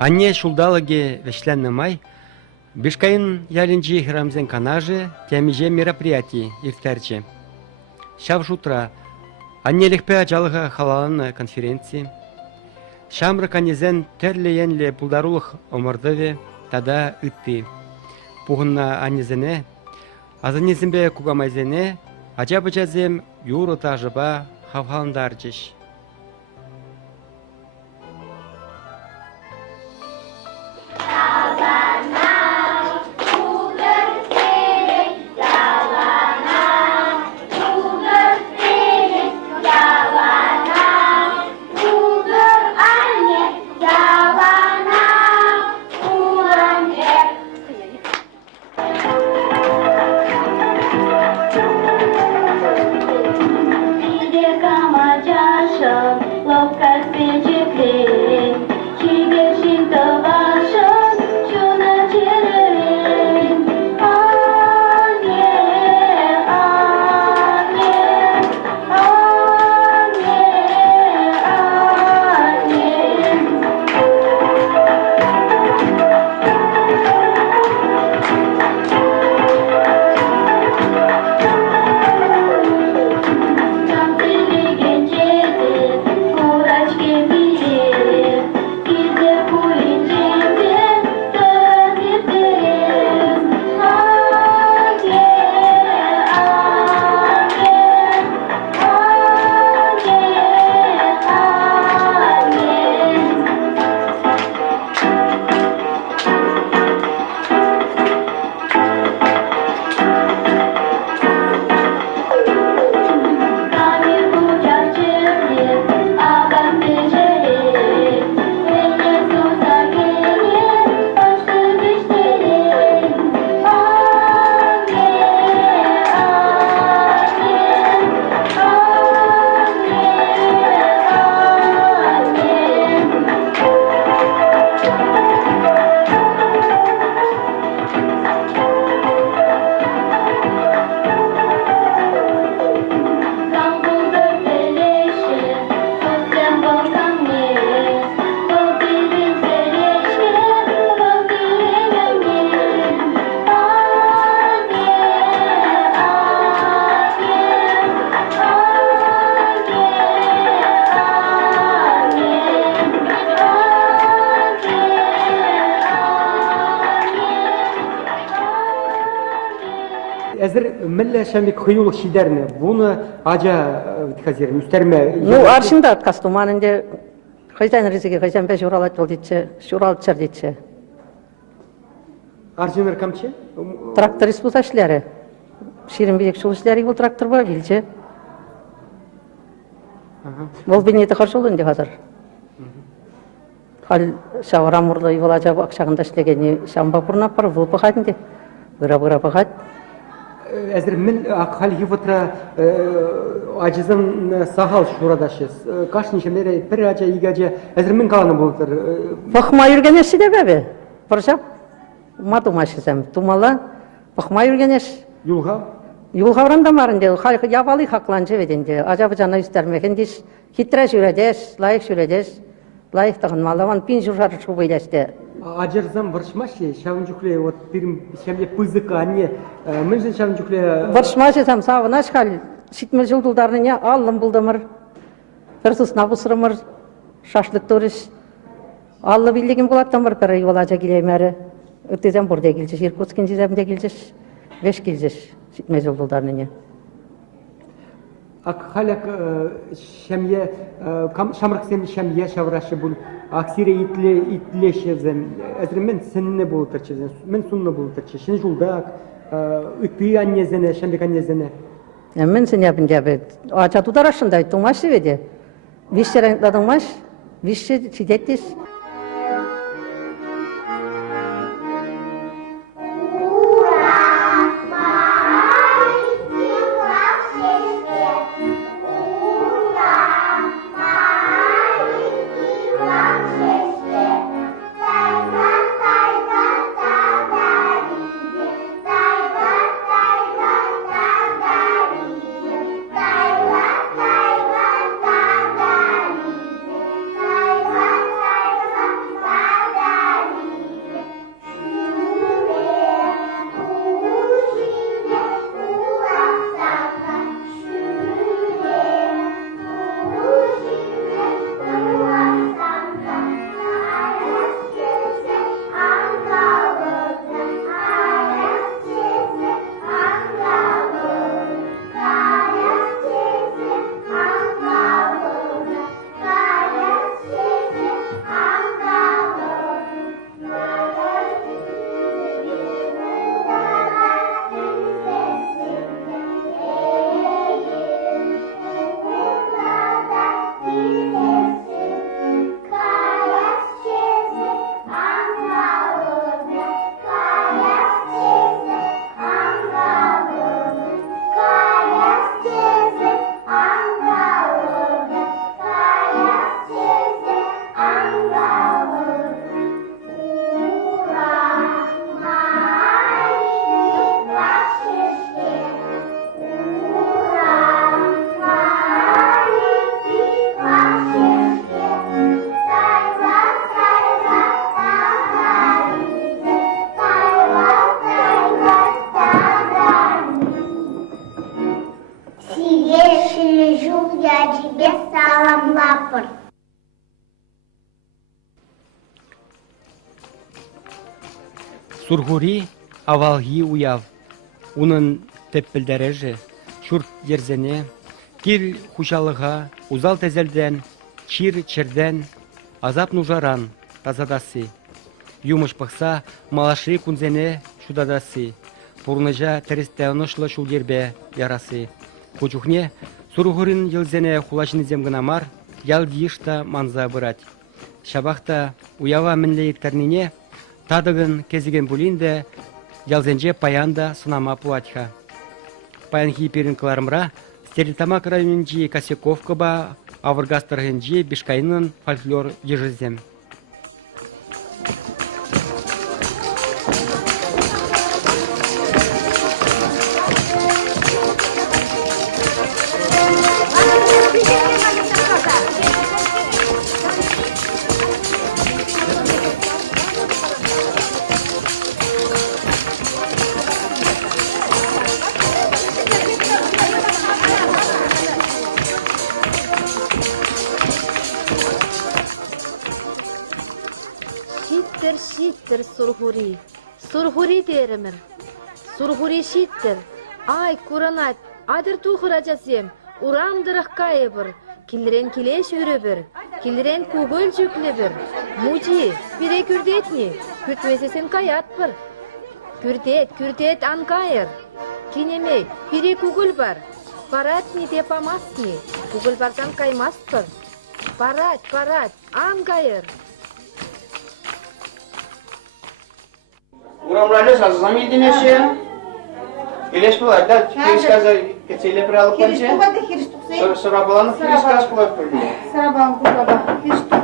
Анне шулдалаге вешлянны май, Бишкайын ялинджи храмзен канаже, темиже мероприятий иртәрче. Шав шутра, анне лехпе ажалыға халалын конференции. Шамры канезен тәрлеyenle пулдарулық омырдыве, тада үтті. Пуғынна анезене, азанезімбе кугамайзене, ажабы-жазем юры тажыба хавхалындар жеш. Әзір мілі шәмік құйылық шидерні, бұны ажа қазерін үстерме? Ну, аршында кастуманында хозяин ризиге хозяин бе журалат бол дейче, журалчар дейче. Аршыныр камче? Тракторист бұл ташлары. Ширин бейек шул ішлері бұл трактор ба, білче. Бұл бейнеті қаршыл өнде қазір. Хал шаварамырлы бұл ажа ақшағында ішлегені шамба бұрнап бар, бұл бұқадынде. Бұра бұқад. Әзір мен қалғы бұтыра ажызын сағал шурадашыз. Қаш нешемдері бір ажа, екі ажа, әзір мен қаланы болдыр. Бұқма үрген әші де бәбі. Бұршап, матумашызым. Тумала, бұқма үрген әш. Юлға? Юлға ұранда марынде, қалғы ябалы қақланжы веденде. Ажабы жана үстермекендеш, хитра жүредеш, лайық жүредеш. Лайық тағын малаван пин жүржар шубайлашты. Ажырзам варшмаши, шавын жүкле, вот пирим шамле пызыка, анне, мүнжін шавын жүкле... Варшмаши сам савын ашқал, шитмел жылдылдарыне алым бұлдымыр, бірсусна бұсырымыр, шашлык төріш. Аллы білдеген болаттымыр, бір үй олажа келемәрі. Үртезен бұрда келжеш, Иркутскин жеземде келжеш, веш келжеш, шитмел жылдылдарыне. Халяк шамье, шамраксем шамье шаврашы бұл, аксире итлешевзен, әзір мен сеніне болып тұрчызен, мен сұнны болып тұрчы, шын жылдақ, үтпей аннезене, шамбек аннезене. Мен сен ябын жабы, ача тударашында тұмашы веде, вишшер аңдадыңмаш, вишшер шидеттес. Сургури авалги уяв. Унын теппілдережі, шүрт ерзене, кел хушалыға, узал тезелден, чир-черден, азап нужаран тазадасы. Юмыш пықса, малаши кунзене шудадасы. Пурныжа тәрісті ұнышлы шул ербе ярасы. Кучухне, Сургурин елзене хулашын земгінамар, ял дейішта манза бұрат. Шабақта уява мінлейіктернине, тадығын кезеген бұлінде, ялзенже паянда сынама пуатха. Паянхи перінкаларымра, Стерлитамак районынжи Косяковка ба, Авыргастырғынжи Бишкайнын фольклор ежізем. Şittir surguri. Surguri derimir. Surguri şittir. Ay kuranat. Adır tuğuracasım. Uramdırık kayıbır. Kilren kileş ürübür. Kilren kugul cüklübür. Muci. Bire kürdetni. Kürtmesesin kayatpır. Kürdet ankayır. Kineme. Bire kugul bar. Paratni depamasni. Kugul barsan kaymaspır. Parat. Ankayır. Uramlarla sazlam yedin eşi. Bileş bular da kiriş kaza keçeyle bir alıp Kiriş önce. tuba da kiriş tukse. Sonra balanı kiriş kaz bular koydu. Sarabam kuba kiriş tuk.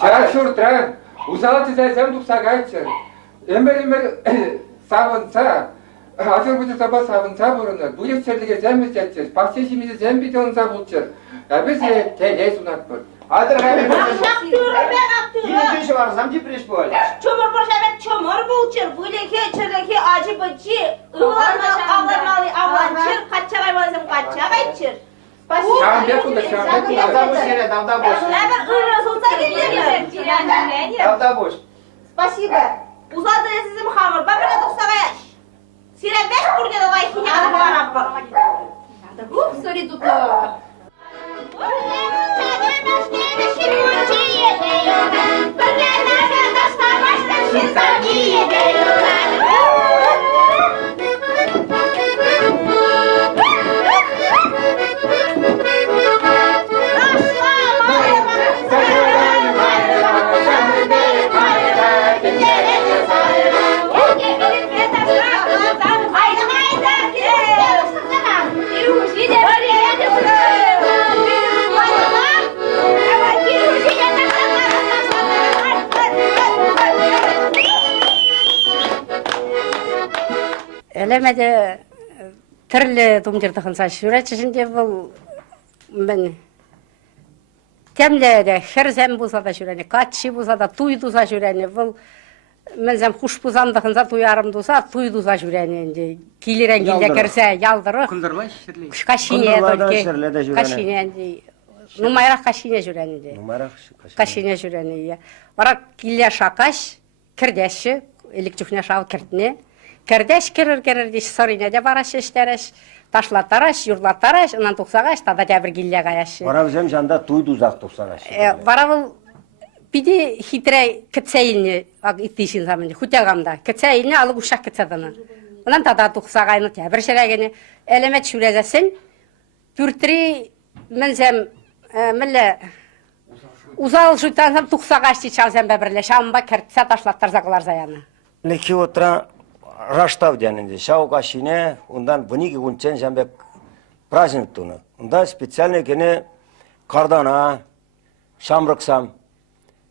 Şarak şurtran, uzalı tizayzam tuksa gaytçır. Ember savunsa, hazır bu sabah savunsa burunlar. Bu yükseldiğe zem bitecektir. Bahçeşimizi zem bitonsa bulçır. Ya biz ne sunat bu? Adır gayri bir Aktörüm ben aktörüm. yine düşü var zam cipriş bu hali. Çomur boşamak çomur bulçur. Bu leke çırleke acı bacı. Avlançır. Kaççalay boğazım kaçça kaççır. Şahan yapında şahan Davda yapında. boş yere davda boş. Hemen ırrız olsa gidelim. Davda boş. Спасибо. Uzadı sizim hamur. Ben bana 90 yaş. Sire 5 burger da vay kine kadar var var. Ups, sorry tuto. Elemede türlü dumcurdığınsa şüret içinde bu ben temlede her zem bulsa da şüreni, kaçı bulsa da tuydusa şüreni, bu men zem kuş buzandığınsa tuyarım dusa, tuydusa şüreni, kiliren gille kerse yaldırık, Kundurla şirli. kaşine şirle de şüreni. kaşine, numayrak kaşine şüreni. Numara Kaşine şüreni ya. Varak gille şakaş, kirdeşi, elektrikne şav kirtne. Kirdeş kirir diş sarine de baraş işlereş. Taşlataraş, yurlataraş, ondan tuksagaş, tada da bir gille gayaş. Vara bizim janda tuydu uzak tuksanaş. Varavıl bir de hitre kitseyini ittişin zamanı, hutagamda. Kitseyini alıp uşak kitsadını. Ondan tada tuksagayını tebir şeregini. Elemet şürezesin. Pürtri menzem, mille uzal şutansam tuksagaş çiçalsam bebirle. Şamba kirtse taşlattarzaklar zayanı. Leki otra raştav denildi. Şavkaşine ondan buniki günçen jambek праздник туны. Онда специально кене кардана, шамрыксам,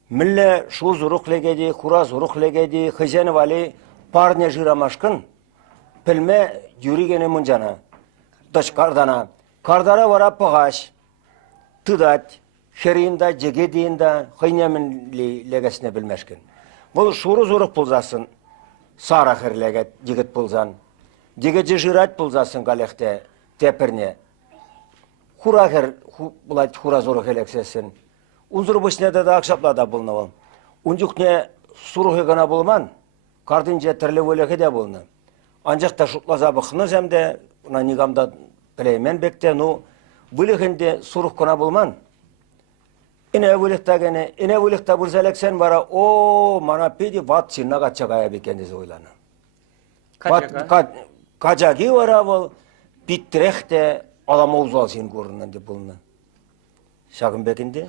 милле шуз рухлегеди, кураз рухлегеди, хызяны вали парня жирамашкын, пилме юригене мунжана, даш кардана. Кардара вара пагаш, тыдат, херинда, жегединда, хыйнямын легесіне білмешкін. Бұл шуру зурық болзасын, сара херлегет, жігіт болзан. Деге жирать пулзасын галекте теперне. Хурахер булать хура зору хелексесин. Унзур бушнеда да акшаплада булнавал. Унжукне сурухе гана булман. Кардинже терле вөлеге де булны. Анжакта шутлаза бахны земде на нигамда плеймен бекте ну вөлегенде сурух гана булман. Ине вөлегта бурзалексен бара о мана пиди ват синнага чагая бекендиз ойланы. Качаги вара бол битрехте Adam uzal sen görünen de bulunur. Şakın bekinde?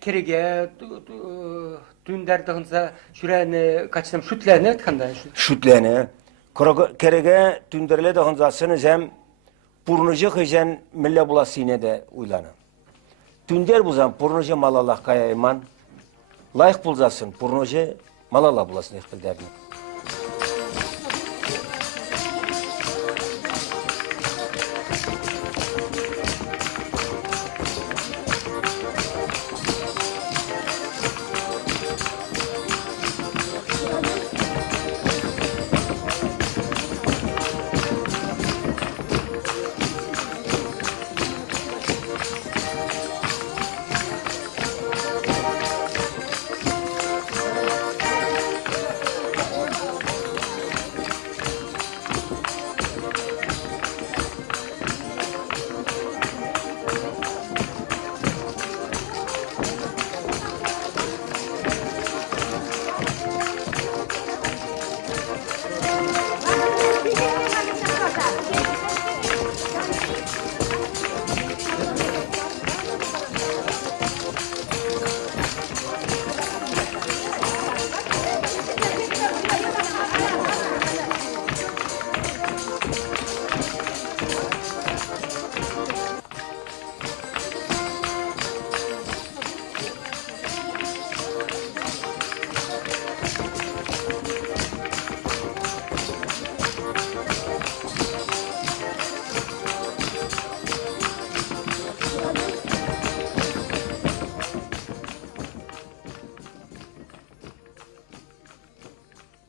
Kerege dündər dağınsa şürəni kaçsam şütlərini etkanda? Şütlərini. Kerege dündərlə dağınsa sənizəm burnucu xıcan millə bulasine de uylanı. Dündər buzan burnucu malalaq kayayman layıq bulzasın burnucu malala bulasın ekbilderini.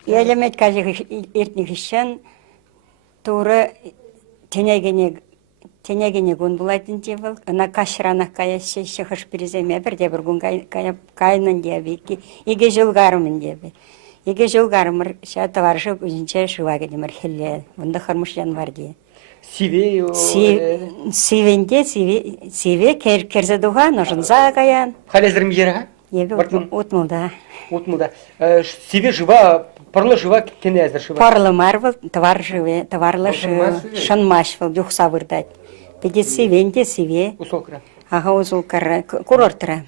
Elemet kazık ertnişen doğru tenegene gün bulaytın cevil. Ana kaşrana kayası şahış prizeme bir de bir gün kaynan diye ki ege jılgarımın diye. Ege jılgarımır şa tavarışıp üzünçe şuva gedimir helle. Bunda xarmışyan var diye. Sive kerze doğan oşunza kayan. Halezdir mi yere ha? Yebi otmulda. Отмуда. Себе жива, парла жива, кенезер жива. Парла марвал, товар живе, товарлаш шанмашвал, дюхса вырдать. Педи сивенте сиве. Усолкра. Ага, усолкара, курортра.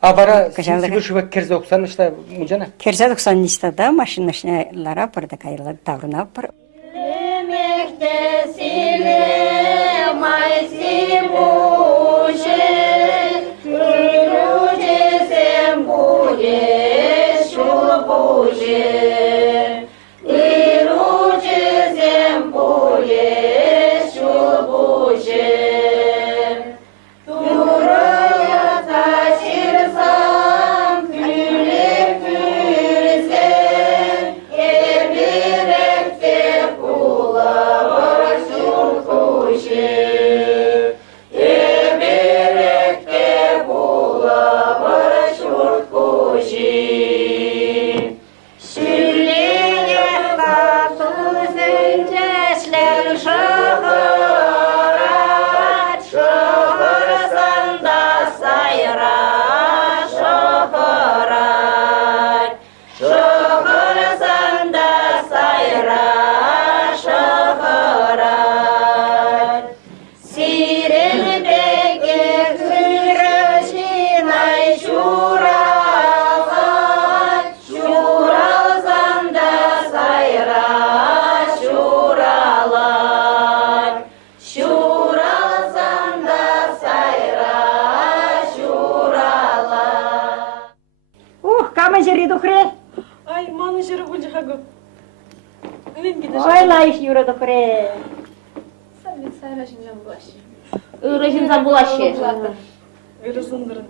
А бара себе жива керзе оксан işte мужана. Керзе оксан işte da машиналара парда кайла таврна пар. Ay, manu jere bunca hago. Men gideceğim. Ой, лайш юра дохре. Sen de sayraşıncan bulaşı. Öğrencimden bulaşı. Ürüzündürün.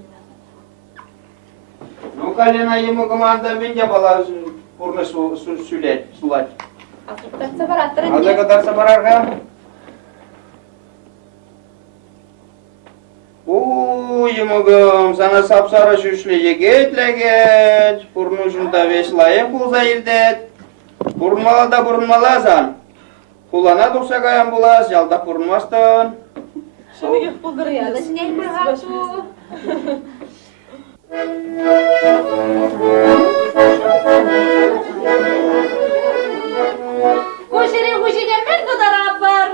Ну, Калина ему команда меня была бурно сулять. Azı kadarsa bararga. Yumugum, sana sapsarı şüşlü yigitleget, burnuşunda veşlayıp bulsa ildet. Burunmala da burunmalasan. Kulana dursa kayan bulas, yalda burunmastın.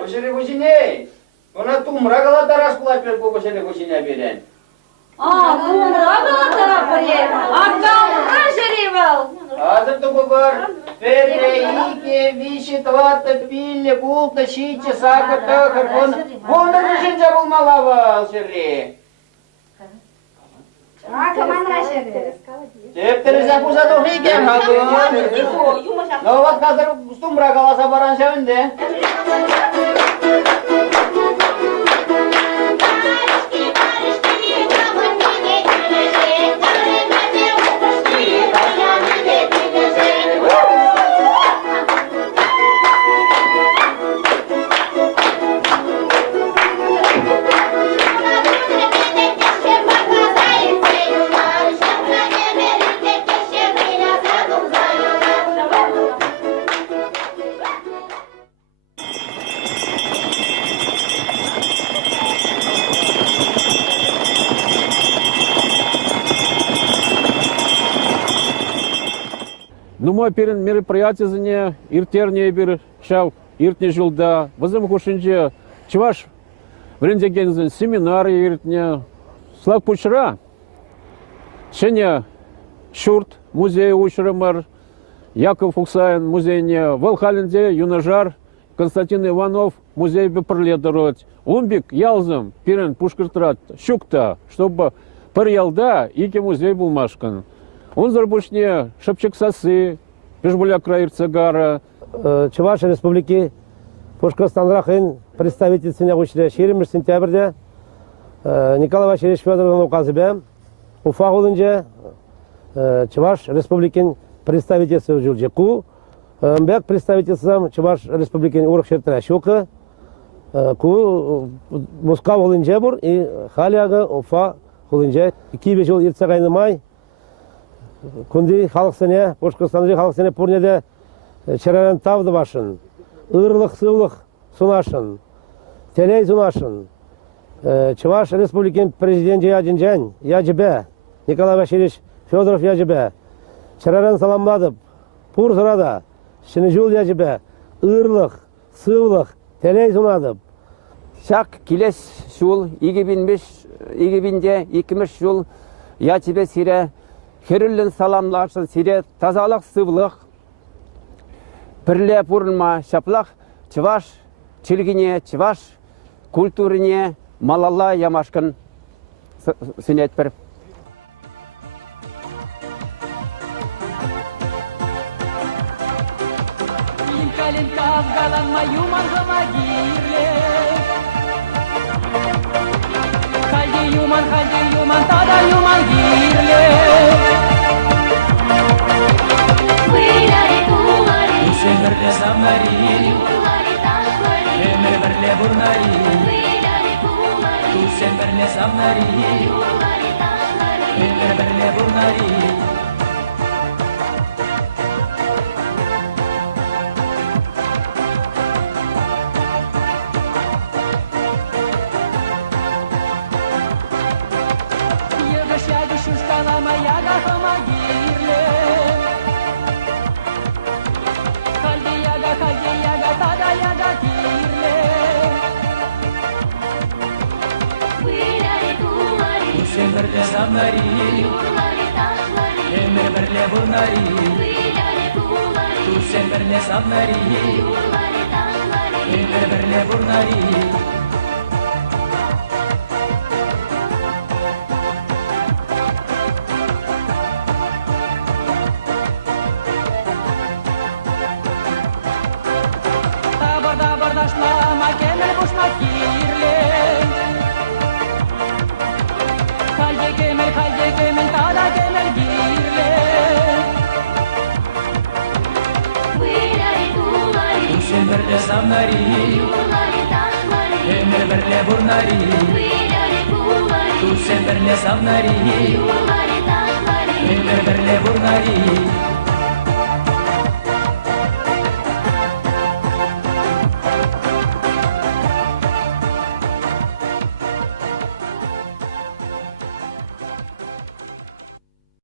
Koşeri koşine. Ona tumra kala taras kulak ver bu koşeri koşine veren. Азыр тугугар, перде, ике, виши, тваты, пилли, булты, шичи, сакыр, тахыр, bunu düşün жабылмалабы, алшырри. Тептери закуза тухи кен, хаду. Но вот қазір стумра каласа баран шавынде. Ну, мой перед мероприятие иртерне бир шав иртне жылда. Вазым хушинже чуваш врендеген семинары иртне слав пучра. Шеня шурт музей учрымар Яков Фуксайн музейне Волхалинде юнажар Константин Иванов музей бепрледорот. Умбик ялзым перен пушкартрат щукта, чтобы пар ялда ике музей был машкан. Он зарбушне Шапчак Сасы, Пешбуля Краир Цагара. Чуваш республики Пушкарстанрахын представительстве учреждения Шеремеш сентябрьде Николай Васильевич Федоровна указыбе Уфа улынже Чуваш республикин представительство Жилжеку, бек представительством Чуваш республикин Урахшертра Щука, ку Москва улынже бур и Халяга Уфа улынже 2 жыл ирцагайны май Күнді халық сәне, Пушкарстанды халық сәне пұрнеде чараран тавды башын, ұрлық сылық сунашын, телей сунашын. Чуваш республикин президент Яджинжан, Яджибе, Николай Васильевич Федоров Яджибе, чараран саламладып, пұр сұрада, шынжул Яджибе, ұрлық, сылық, телей сунадып. Шақ келес жол, 2005-2000-де 2000 жол Яджибе сире Херілін саламлашын сире тазалық сывлық, бірле бұрынма шаплақ, чываш чилгине, чываш культурине малалла ямашкын сүнет бір. Юман, тада юман гирле. Сендерде самнари, эмер берле бурнари. Сендерде самнари, эмер берле бурнари. Сендерде самнари, эмер берле бурнари. Сендерде самнари, эмер берле бурнари. Тушен бірле самнари Өмір бірле бурнари Тушен бірле самнари Өмір бірле бурнари